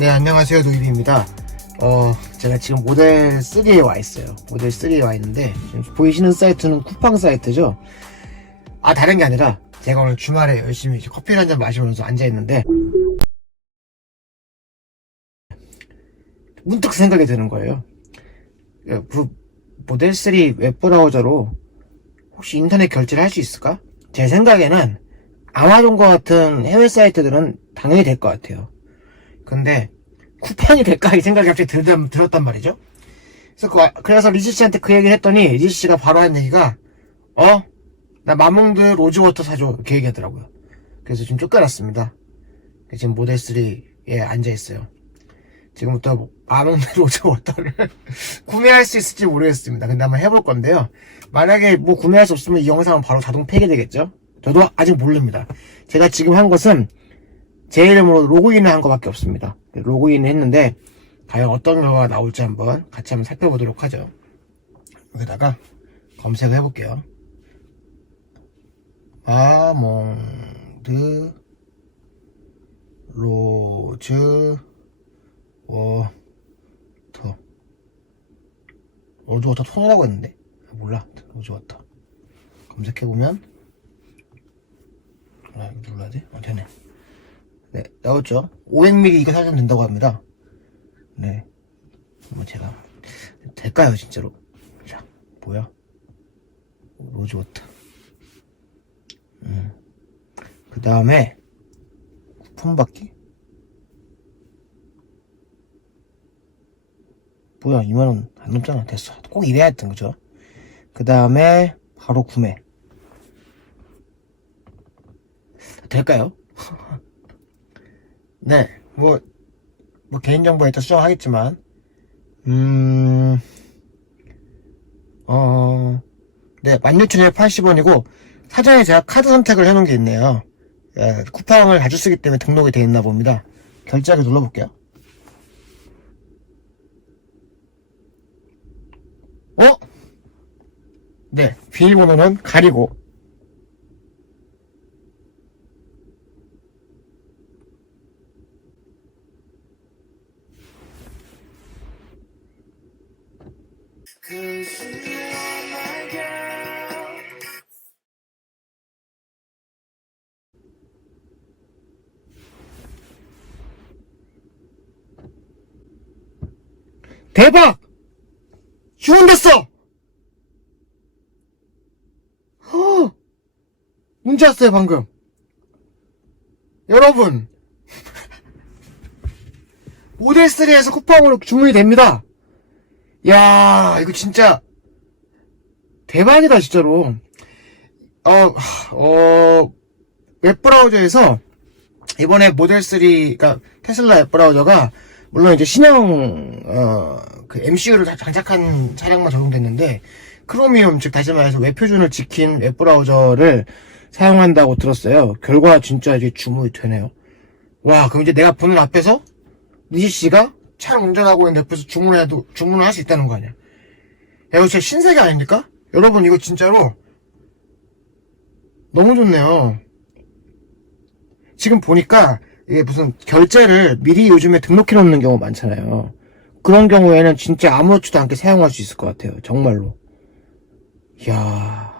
네, 안녕하세요. 노이비입니다. 어, 제가 지금 모델 3에 와 있어요. 모델 3에 와 있는데, 지금 보이시는 사이트는 쿠팡 사이트죠? 아, 다른 게 아니라, 제가 오늘 주말에 열심히 커피를 한 잔 마시면서 앉아 있는데, 문득 생각이 드는 거예요. 그, 모델 3 웹브라우저로 혹시 인터넷 결제를 할 수 있을까? 제 생각에는 아마존과 같은 해외 사이트들은 당연히 될 것 같아요. 근데 쿠팡이 될까 이 생각이 갑자기 들었단, 들었단 말이죠. 그래서 그, 그래서 리지 씨한테 그 얘기를 했더니 리지 씨가 바로 한 얘기가 어? 나 마몽드 로즈워터 사줘 이렇게 얘기하더라고요. 그래서 지금 쫓겨났습니다. 지금 모델 3에 앉아 있어요. 지금부터 마몽드 로즈워터를 구매할 수 있을지 모르겠습니다. 근데 한번 해볼 건데요. 만약에 뭐 구매할 수 없으면 이 영상은 바로 자동 폐기되겠죠? 저도 아직 모릅니다. 제가 지금 한 것은 제 이름으로 로그인을 한 것밖에 없습니다. 로그인을 했는데 과연 어떤 결과가 나올지 한번 같이 한번 살펴보도록 하죠. 여기다가 검색을 해볼게요. 아몽드 로즈 워터 로즈 워터 톤이라고 했는데 아, 몰라 로즈 워터 검색해보면 아 이거 눌러야 돼? 어 되네 네, 나왔죠? 500ml 이거 사면 된다고 합니다. 네. 뭐 제가, 될까요, 진짜로? 자, 뭐야? 로즈워터. 음. 그 다음에, 쿠폰 받기? 뭐야, 2만원 안 넘잖아. 됐어. 꼭 이래야 했던 거죠. 그 다음에, 바로 구매. 될까요? 네, 뭐, 뭐 개인정보에 또 수정하겠지만, 음, 어, 네, 16,280원이고, 사전에 제가 카드 선택을 해놓은 게 있네요. 예, 쿠팡을 자주 쓰기 때문에 등록이 되어 있나 봅니다. 결제하기 눌러볼게요. 어? 네, 비밀번호는 가리고, 대박! 휴원됐어! 허! 문자 왔어요, 방금. 여러분. 모델3에서 쿠팡으로 주문이 됩니다. 야 이거 진짜 대박이다, 진짜로. 어, 하, 어, 웹브라우저에서 이번에 모델3, 그니까 테슬라 웹브라우저가 물론 이제 신형 어, 그 MCU를 장착한 차량만 적용됐는데 크로미움 즉 다시 말해서 웹 표준을 지킨 웹브라우저를 사용한다고 들었어요. 결과 진짜 이제 주문이 되네요. 와 그럼 이제 내가 보는 앞에서 니지 씨가 차를 운전하고 있는데 옆에서 주문을 해도 주문을 할 수 있다는 거 아니야? 야 이거 진짜 신세계 아닙니까? 여러분 이거 진짜로 너무 좋네요. 지금 보니까 이게 무슨 결제를 미리 요즘에 등록해 놓는 경우 많잖아요. 그런 경우에는 진짜 아무렇지도 않게 사용할 수 있을 것 같아요. 정말로. 이야.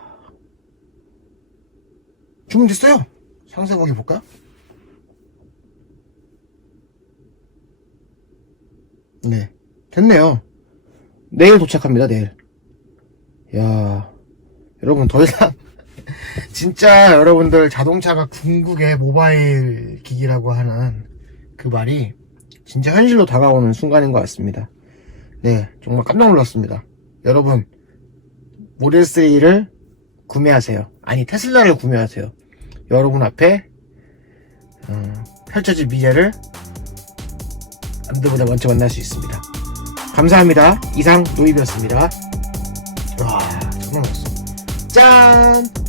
주문됐어요. 상세 보기 볼까요? 네. 됐네요. 내일 도착합니다, 내일. 야 여러분, 더 이상, 진짜 여러분들 자동차가 궁극의 모바일 기기라고 하는 그 말이 진짜 현실로 다가오는 순간인 것 같습니다. 네, 정말 깜짝 놀랐습니다. 여러분, 모델3를 구매하세요. 아니, 테슬라를 구매하세요. 여러분 앞에, 음, 펼쳐질 미래를 남들보다 먼저 만날 수 있습니다. 감사합니다. 이상 노입이었습니다. 와, 정말 멋있어. 짠!